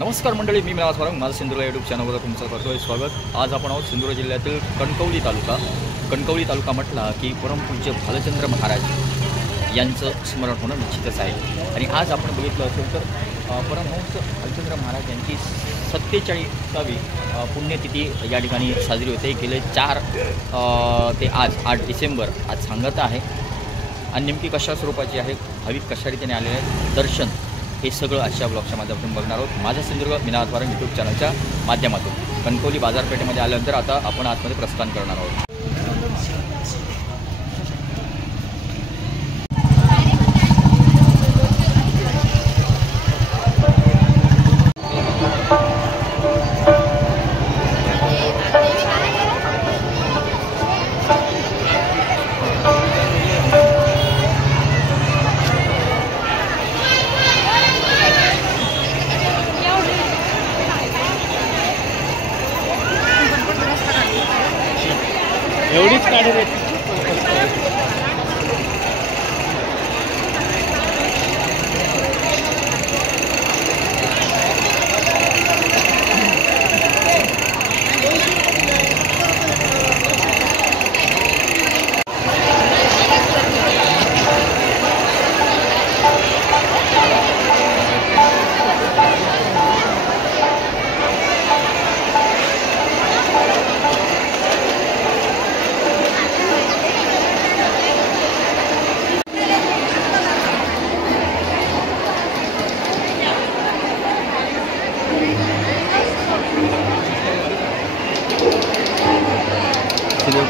नमस्कार मंडळी, मी मिनाज फारंग. माझं सिंधुदुर्ग यूट्यूब चॅनलवर तुमचं करतोय स्वागत. आज आपण आहोत सिंधुदुर्ग जिल्ह्यातील कणकवली तालुका म्हटला की परमपूज्य भालचंद्र महाराज यांचं स्मरण होणं निश्चितच आहे. आणि आज आपण बघितलं असेल तर परमहंस भालचंद्र महाराज यांची 47वी पुण्यतिथी या ठिकाणी साजरी होते. गेले 4 ते आज 8 डिसेंबर आज सांगत आहे. आणि नेमकी कशा स्वरूपाची आहे, भाविक कशा रीतीने आलेले आहेत, दर्शन, हे सगळं आजच्या ब्लॉगच्या माध्यमातून बघणार आहोत. माझ्या सिंधुदुर्ग मिनाज फारंग यूट्यूब चॅनलच्या माध्यमातून कणकवली बाजारपेठेमध्ये आल्यानंतर आता आपण आतमध्ये प्रस्थान करणार आहोत. एवढीच काढू देत.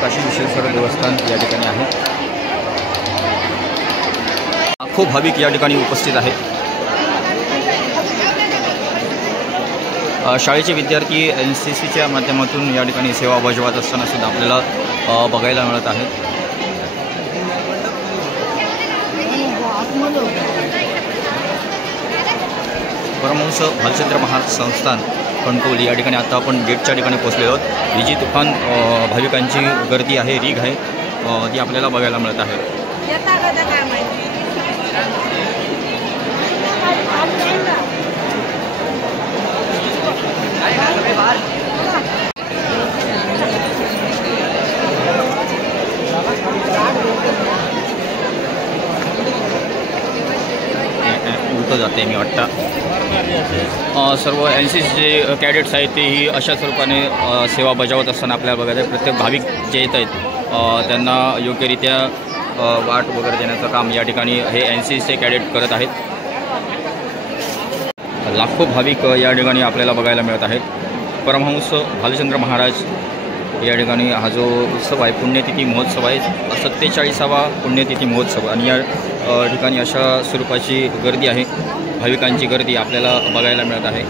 काशी विश्वेश्वर देवस्थान या ठिकाणी आहे. लाखो भाविक या ठिकाणी उपस्थित आहेत. शाळेचे विद्यार्थी NCCच्या माध्यमातून या ठिकाणी सेवा बजावत असताना सुद्धा आपल्याला बघायला मिळत आहे. परमहंस भालचंद्र महाराज संस्थान कणकवली या ठिकाणी आता आपण गेटच्या ठिकाणी पोहोचले आहोत. विजी तुफान भाविकांची गर्दी आहे, रीग आहे, ती आपल्याला बघायला मिळत आहे. उलट जाते मी वाटतं. सर्व NCCचे कॅडेट्स आहेत तेही अशा स्वरूपाने सेवा बजावत असताना आपल्याला बघायचं आहे. प्रत्येक भाविक जे येत आहेत त्यांना योग्यरित्या वाट वगैरे देण्याचं काम या ठिकाणी हे NCCचे कॅडेट करत आहेत. लाखो भाविक या ठिकाणी आपल्याला बघायला मिळत आहेत. परमहंस भालचंद्र महाराज या ठिकाणी हा जो उत्सव आहे, पुण्यतिथी महोत्सव आहे, 47वा पुण्यतिथी महोत्सव. आणि या ठिकाणी अशा स्वरूपाची गर्दी आहे, भाविकांची गर्दी आपल्याला बघायला मिळत आहे.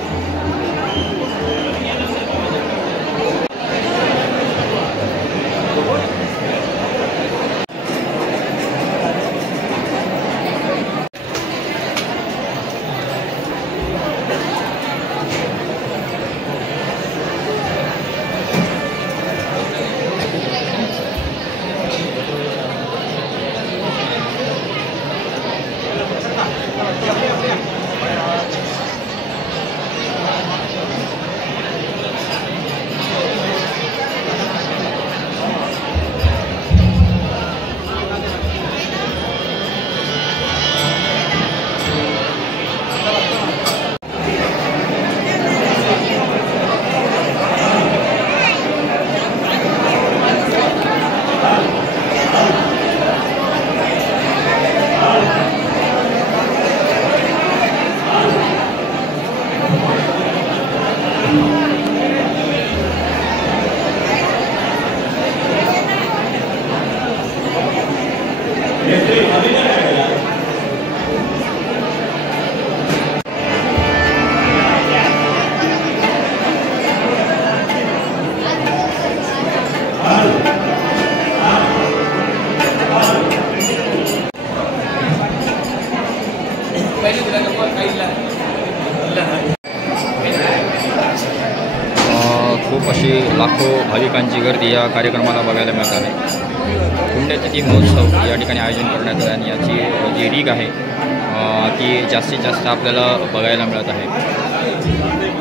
खूप अशी लाखो भाविकांची गर्दी या कार्यक्रमाला बघायला मिळत आहे. पुण्यतिथी महोत्सव या ठिकाणी आयोजन करण्यात आलं आणि याची जी रीग आहे ती जास्तीत जास्त आपल्याला बघायला मिळत आहे.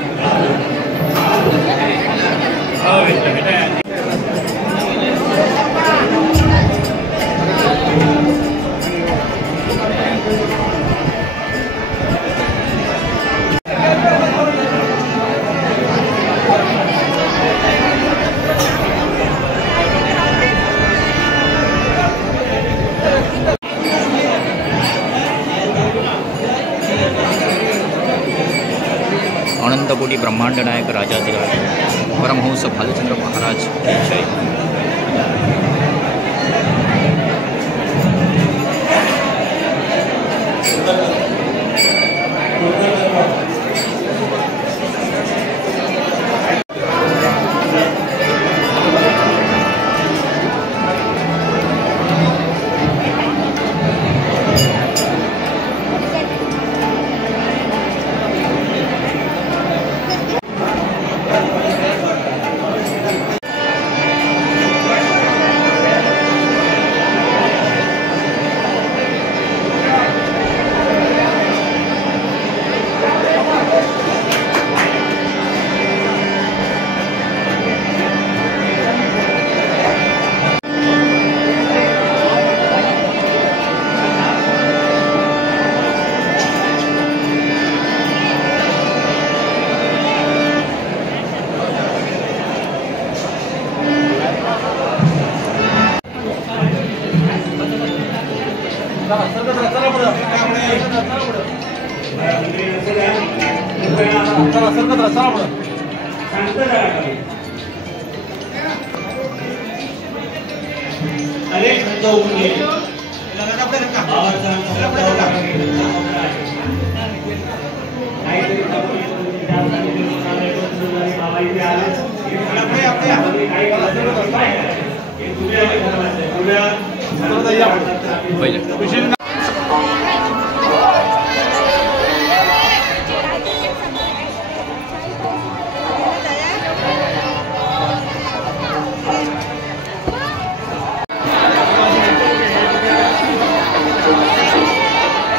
अनंतकोटी ब्रह्मांड नायक राजाधिराज परमहंस भालचंद्र महाराज जय.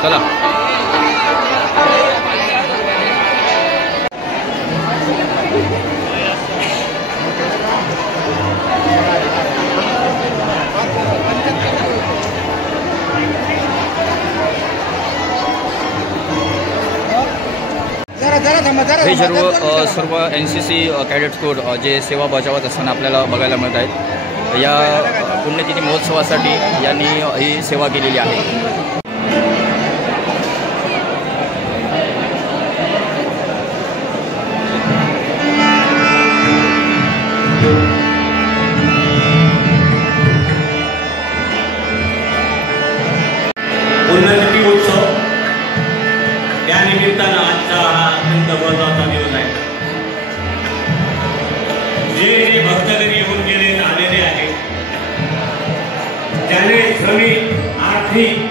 चला हे सर्व NCC कॅडेट कोड जे सेवा बजावत असताना आपल्याला बघायला मिळत आहेत. या पुण्यतिथी महोत्सवासाठी यांनी ही सेवा केलेली आहे. पुण्यतिथी उत्सव त्यानिमित्तानं आजचा हा अत्यंत महत्त्वाचा दिवस आहे. जे जे भक्तगण येऊन गेले आलेले आहेत त्याने श्रमिक आर्थिक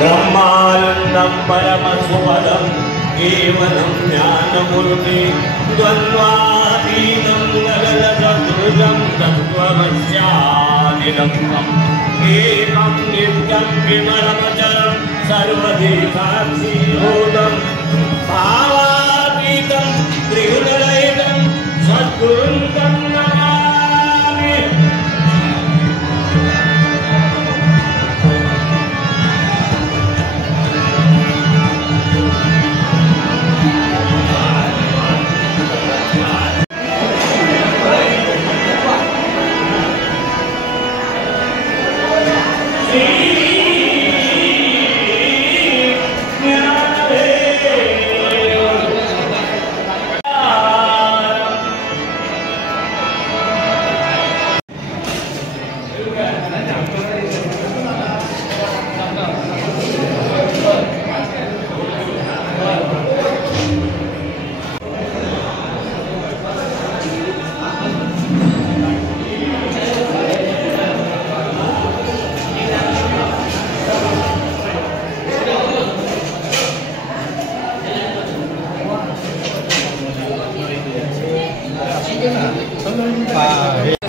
ब्रह्मानन्दं परमसुपदं केवलं ज्ञानमूर्ति द्वन्द्वातीतं गगनसदृशं तत्त्वमस्यादिलक्ष्यम् एकं नित्यं विमलमचरं सर्वधी साक्षीभूतं भावातीतं त्रिगुणरहितं सद्गुरुं तं नमामि.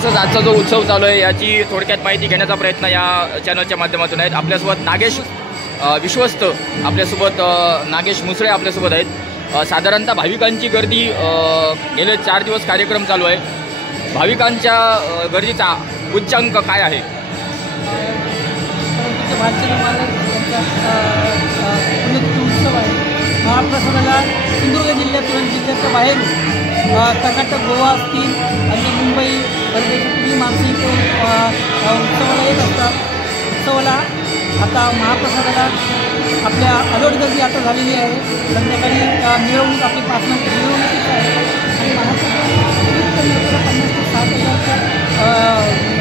तसंच आजचा जो उत्सव चालू आहे याची थोडक्यात माहिती घेण्याचा प्रयत्न या चॅनलच्या माध्यमातून आहेत. आपल्यासोबत नागेश विश्वस्त, आपल्यासोबत नागेश मुसळे आपल्यासोबत आहेत. साधारणतः भाविकांची गर्दी गेले 4 दिवस कार्यक्रम चालू आहे. भाविकांच्या गर्दीचा उच्चांक काय आहे? उत्सव आहे. महाप्रसादाला सिंधुदुर्ग जिल्ह्यातून जिल्ह्याच्या बाहेरून कर्नाटक, गोवा असतील आणि मुंबई परदेशातली माणसं इथे उत्सवाला येत असतात. उत्सवाला आता महाप्रसादाला आपल्या अलोट गर्दी आता झालेली आहे. संध्याकाळी मिरवणूक आपली 5 नंतर मिरवणुकीच आहे आणि महाप्रसाद 50 ते 60,000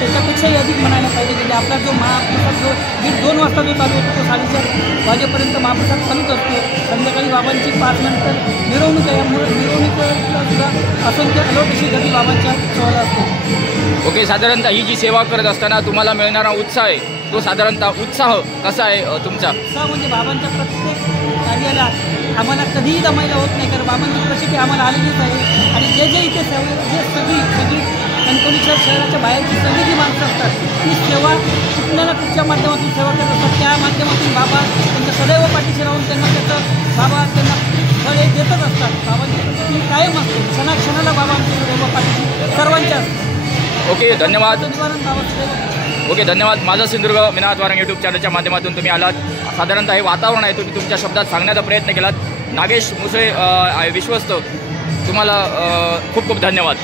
त्याच्यापेक्षाही अधिक म्हणायला पाहिजे. म्हणजे आपला जो महाप्रसाद जो 1:30-2 वाजता जो चालू होतो तो 4:30 वाजेपर्यंत महाप्रसाद चालूच असतो. संध्याकाळी बाबांची 5 नंतर मिरवणूक आहे. यामुळे मिरवणुकीला सुद्धा असंख्य अलोट अशी गर्दी बाबांच्या उत्सवाला असते. ओके, साधारणतः ही जी सेवा करत असताना तुम्हाला मिळणारा उत्साह आहे तो साधारणतः उत्साह कसा आहे तुमचा? उत्साह म्हणजे बाबांच्या प्रत्येक कार्याला आम्हाला कधीही दमायला होत नाही, कारण बाबांची प्रसिद्धी आम्हाला आलेलीच आहे. आणि जे इथे जे सगळी कणकवली शहराच्या बाहेरची सगळी जी माणसं असतात ती सेवा कुठल्या ना कुठच्या माध्यमातून सेवा करत असतात. त्या माध्यमातून बाबा त्यांच्या सदैव पाठीशी राहून त्यांना त्याचं बाबा त्यांना फळ हे देतच असतात. बाबांची प्रसिद्धी कायम असते. क्षणाक्षणाला बाबा आमच्या सदैव पाठीशी सर्वांच्या असतात. ओके, धन्यवाद. निवारण बाबा सदैव. ओके, धन्यवाद. माझा सिंधुदुर्ग मिनात वारंग यूट्यूब चॅनलच्या माध्यमातून तुम्ही आलात. साधारणतः हे वातावरण आहे तुम्ही तुमच्या शब्दात सांगण्याचा प्रयत्न केलात. नागेश मुसळे विश्वस्त, तुम्हाला खूप खूप धन्यवाद.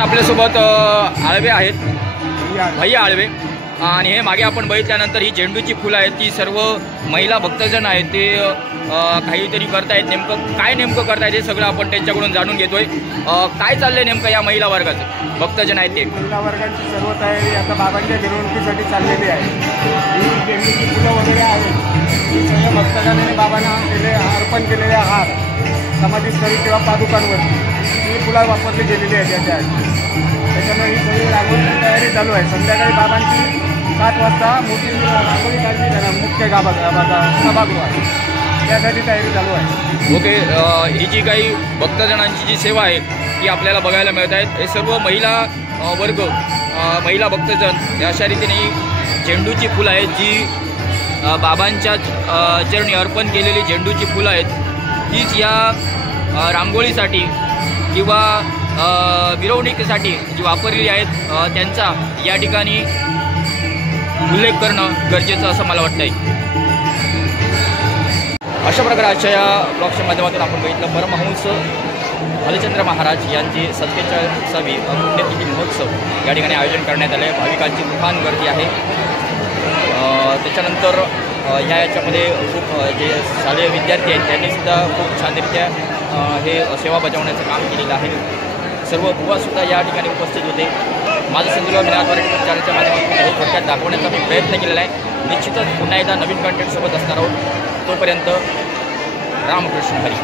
आपल्यासोबत आळवे आहेत, भैया आळवे. आणि हे मागे आपण बघितल्यानंतर ही झेंडूची फुलं आहेत ती सर्व महिला भक्तजन आहेत ते काहीतरी करतायत. नेमकं करतायत हे सगळं आपण त्यांच्याकडून जाणून घेतोय. काय चाललंय नेमकं या महिला वर्गाचं भक्तजन आहेत ते? महिला वर्गाची सर्व तयारी आता बाबांच्या मिरवणुकीसाठी चाललेली आहे. ही झेंडूची फुलं वगैरे आहेत ही सगळ्या भक्तजनांनी बाबांना अर्पण केलेले हार समाधीस्थळी किंवा पादुकांवरती ही फुलं वापरली गेलेली आहे त्याच्यासाठी. त्याच्यामुळे ही सगळी रांगोळीची तयारी चालू आहे. संध्याकाळी बाबांची 7 वाजता मोठी रांगोळी काढली जाणार मुख्य सभागृहात, त्यासाठी तयारी चालू आहे. ओके, ही जी काही भक्तजनांची जी सेवा आहे ती आपल्याला बघायला मिळत आहेत. हे सर्व महिला वर्ग, महिला भक्तजन अशा रीतीने झेंडूची फुलं आहेत जी बाबांच्या चरणी अर्पण केलेली झेंडूची फुलं आहेत हीच या रांगोळीसाठी किंवा मिरवणुकीसाठी जी वापरलेली आहेत त्यांचा या ठिकाणी उल्लेख करणं गरजेचं असं मला वाटतं आहे. अशा प्रकारच्या या ब्लॉगच्या माध्यमातून आपण बघितलं परमहंस भालचंद्र महाराज यांची 47वी पुण्यतिथी महोत्सव या ठिकाणी आयोजन करण्यात आले. भाविकांची तुफान गर्दी आहे. त्याच्यानंतर याच्यामध्ये खूप जे शालेय विद्यार्थी आहेत त्यांनीसुद्धा खूप छानरित्या हे सेवा बजावण्याचं काम केलेलं आहे. सर्व बुवासुद्धा या ठिकाणी उपस्थित होते. माझं सिंधुदुर्ग मिनात वारंग चॅनलच्या माध्यमातून हे थोडक्यात दाखवण्याचा मी प्रयत्न केलेला आहे. निश्चितच पुन्हा एकदा नवीन कंटेंटसोबत असणार आहोत. तोपर्यंत रामकृष्ण हरी.